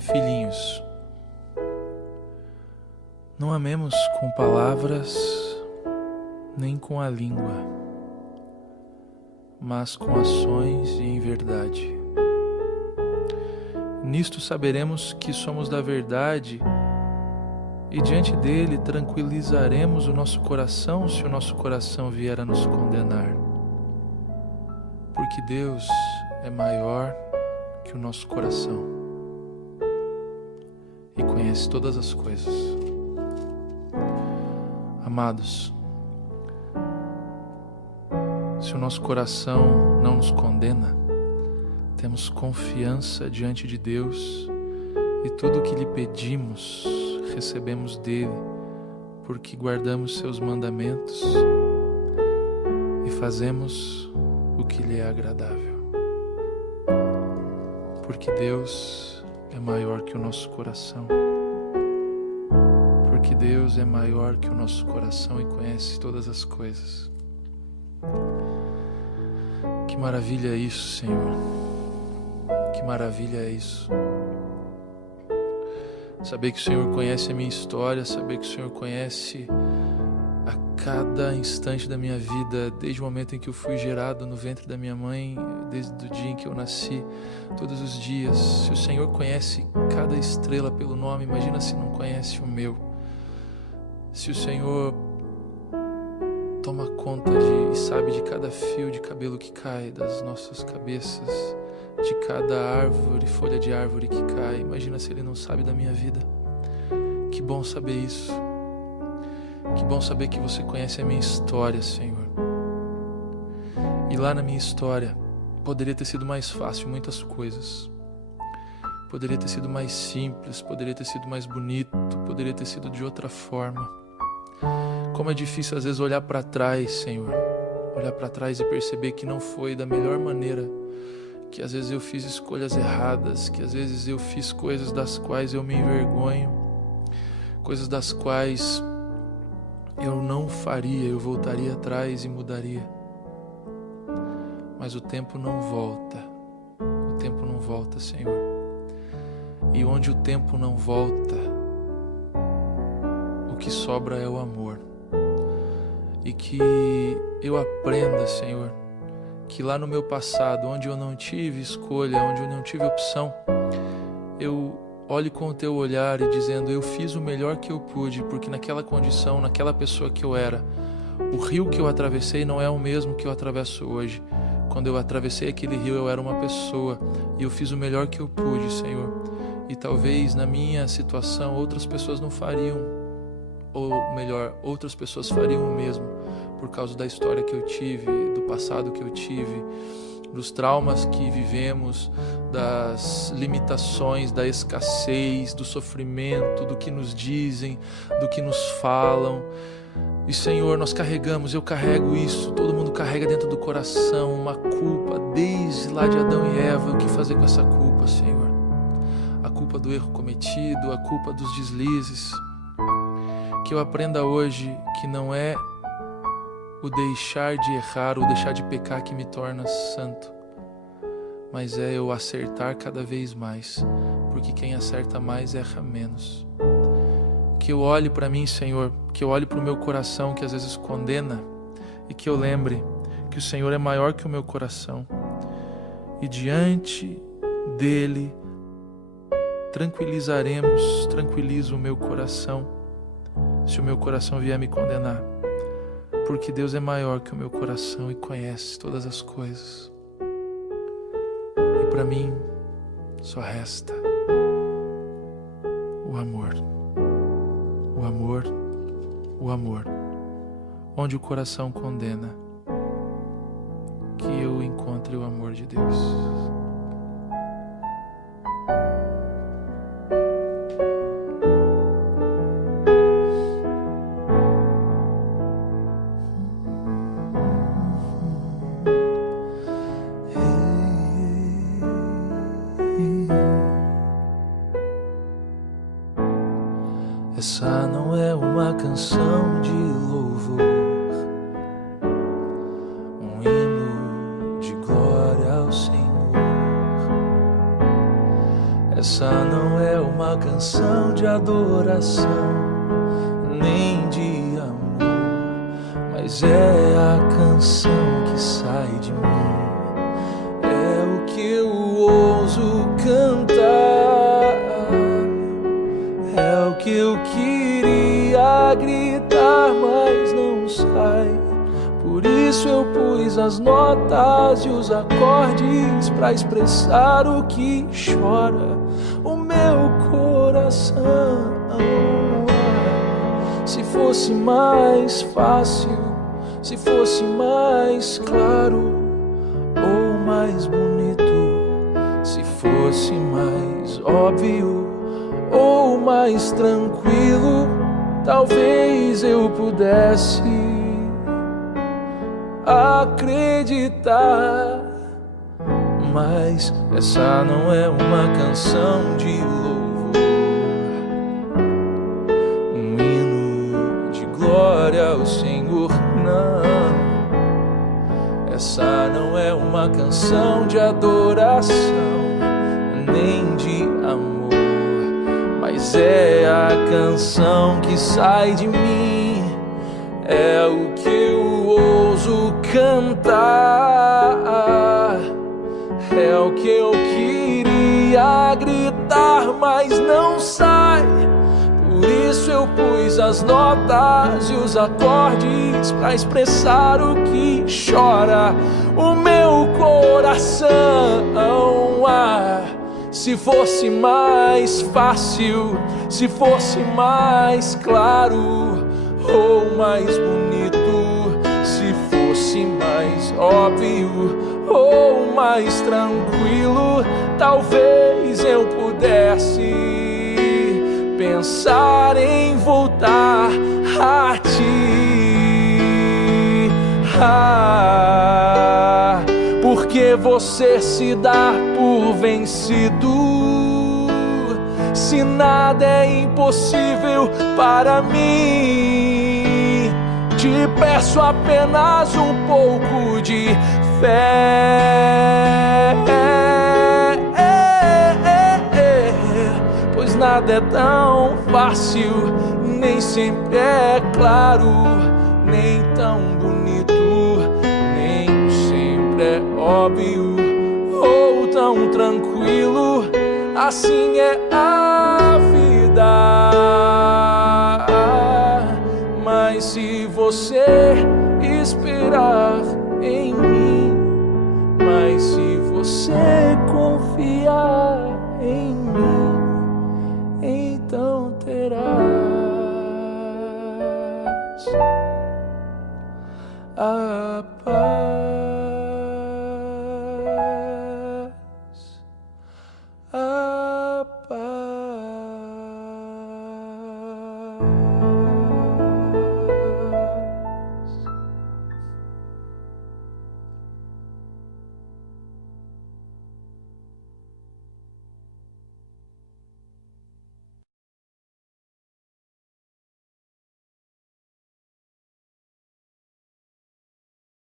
Filhinhos, não amemos com palavras nem com a língua, mas com ações e em verdade. Nisto saberemos que somos da verdade e diante dele tranquilizaremos o nosso coração se o nosso coração vier a nos condenar. Porque Deus é maior que o nosso coração e conhece todas as coisas. Amados, se o nosso coração não nos condena, temos confiança diante de Deus e tudo o que lhe pedimos recebemos dele, porque guardamos seus mandamentos e fazemos o que lhe é agradável. Porque Deus é maior que o nosso coração. Porque Deus é maior que o nosso coração e conhece todas as coisas. Que maravilha é isso, Senhor. Que maravilha é isso. Saber que o Senhor conhece a minha história, saber que o Senhor conhece a cada instante da minha vida, desde o momento em que eu fui gerado no ventre da minha mãe, desde o dia em que eu nasci, todos os dias. Se o Senhor conhece cada estrela pelo nome, imagina se não conhece o meu. Se o Senhor toma conta e sabe de cada fio de cabelo que cai das nossas cabeças, de cada árvore, folha de árvore que cai, imagina se Ele não sabe da minha vida. Que bom saber isso. Que bom saber que você conhece a minha história, Senhor. E lá na minha história poderia ter sido mais fácil muitas coisas. Poderia ter sido mais simples, poderia ter sido mais bonito, poderia ter sido de outra forma. Como é difícil às vezes olhar para trás, Senhor. Olhar para trás e perceber que não foi da melhor maneira, que às vezes eu fiz escolhas erradas, que às vezes eu fiz coisas das quais eu me envergonho, coisas das quais eu não faria, eu voltaria atrás e mudaria. Mas o tempo não volta, Senhor. E onde o tempo não volta, o que sobra é o amor. E que eu aprenda, Senhor, que lá no meu passado, onde eu não tive escolha, onde eu não tive opção, eu olhe com o teu olhar e dizendo, eu fiz o melhor que eu pude, porque naquela condição, naquela pessoa que eu era, o rio que eu atravessei não é o mesmo que eu atravesso hoje. Quando eu atravessei aquele rio, eu era uma pessoa e eu fiz o melhor que eu pude, Senhor. E talvez na minha situação outras pessoas não fariam, ou melhor, outras pessoas fariam o mesmo, por causa da história que eu tive, do passado que eu tive, dos traumas que vivemos, das limitações, da escassez, do sofrimento, do que nos dizem, do que nos falam. E Senhor, nós carregamos, eu carrego isso, todo mundo carrega dentro do coração uma culpa, desde lá de Adão e Eva. O que fazer com essa culpa, Senhor? A culpa do erro cometido, a culpa dos deslizes. Que eu aprenda hoje que não é o deixar de errar ou deixar de pecar que me torna santo, mas é eu acertar cada vez mais, porque quem acerta mais erra menos. Que eu olhe para mim, Senhor, que eu olhe para o meu coração que às vezes condena e que eu lembre que o Senhor é maior que o meu coração e diante dele tranquilizo o meu coração se o meu coração vier me condenar. Porque Deus é maior que o meu coração e conhece todas as coisas. E para mim só resta o amor. O amor, o amor. Onde o coração condena, que eu encontre o amor de Deus. Essa não é uma canção de louvor, um hino de glória ao Senhor. Essa não é uma canção de adoração, nem de amor, mas é a canção que sai de mim. É o que eu ouso cantar, é o que eu queria gritar, mas não sai. Por isso eu pus as notas e os acordes pra expressar o que chora o meu coração. Se fosse mais fácil, se fosse mais claro ou mais bonito, se fosse mais óbvio ou mais tranquilo, talvez eu pudesse acreditar. Mas essa não é uma canção de louvor, um hino de glória ao Senhor, não. Essa não é uma canção de adoração, nem de amor, mas é a canção que sai de mim. É o que eu ouso cantar, é o que eu queria gritar, mas não sai. Por isso eu pus as notas e os acordes pra expressar o que chora o meu coração. Se fosse mais fácil, se fosse mais claro ou mais bonito, se fosse mais óbvio ou mais tranquilo, talvez eu pudesse pensar em voltar a ti. Porque você se dá por vencido, se nada é impossível para mim. Te peço apenas um pouco de fé, pois nada é tão fácil, nem sempre é claro, nem tão bonito, nem sempre é óbvio ou tão tranquilo. Assim é a vida. Mas se você esperar em mim, mas se você confiar em mim, então terás a paz.